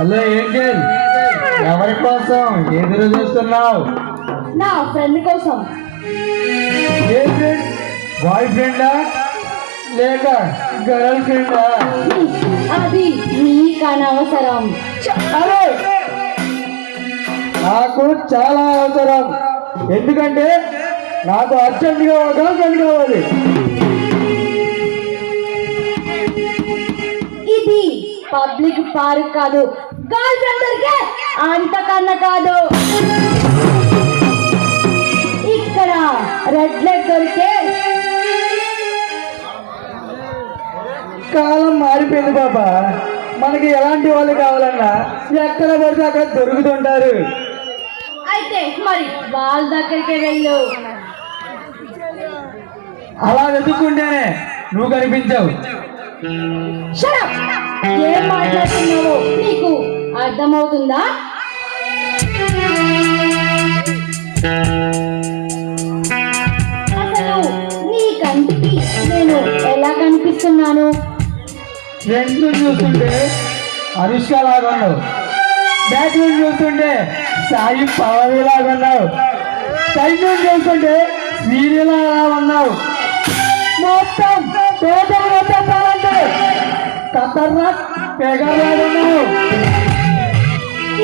Hello Angel, ఎవరి కోసం ఎదురు చూస్తున్నావు? నా ఫ్రెండ్ కోసం. ఏ ఫ్రెండ్? బాయ్ ఫ్రెండా లేక గర్ల్ ఫ్రెండా? అది నీకు అనవసరం. అరే, నాకు చాలా అవసరం. ఎందుకంటే నాకు అర్జెంట్గా ఒక గర్ల్ ఫ్రెండ్ కావాలి. ఇది పబ్లిక్ పార్క్ కాదు, గర్ల్ ఫ్రెండ్ దొరికే అంతకన్నా కాదు. ఇక్కడ రెడ్ లైట్ దొరికే. కాలం మారిపోయింది బాబా. మనకి ఎలాంటి వాళ్ళు కావాలన్నా ఎక్కడ పడితే అక్కడ దొరుకుతుంటారు. అయితే మరి వాళ్ళ దగ్గరికి వెళ్ళు. అలా వెతుక్కుంటేనే నువ్వు కనిపించావు. Shut up! ఏం మాట్లాడుతున్నావో నీకు అర్థమవుతుందా? అసలు నీ కంటికి నేను ఎలా కనిపిస్తున్నాను? ఫ్రెండ్స్ చూస్తుంటే అనుష్క లాగా ఉన్నావు, బ్యాక్ నుంచి చూస్తుంటే సాయి పవన్ లాగా ఉన్నావు, సైడ్ నుంచి చూస్తుంటే సీరియల్ లాగా ఉన్నావు. మొత్తం టోటల్ చెప్పాలంటే ఖతర్నాక్ పెగలాగా ఉన్నావు.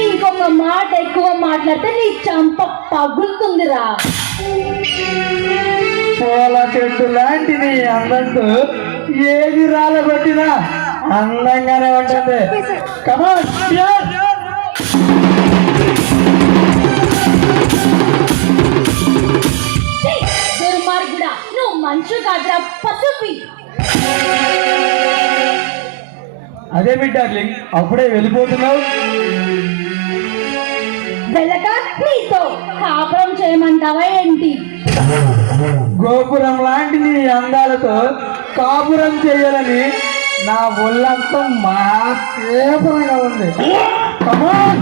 ఇంకొక మాట ఎక్కువ మాట్లాడితే నీ చంప పగులుతుందిరా. పూల చెట్టు లాంటి నీ అందంతో ఏది రాలగొట్టినా అందంగానే ఉంటుంది. కమాన్ దుర్మార్గుడా, నువ్వు మనుషు కాదురా, పశువి. అదేమి డార్లింగ్, అప్పుడే వెళ్ళిపోతున్నావు? వెళ్ళక నీతో కాపురం చేయమంటావా ఏంటి? గోపురం లాంటి నీ అందాలతో కాపురం చేయాలని నా ఒళ్ళంతా మా తీవ్రంగా ఉంది. కమాన్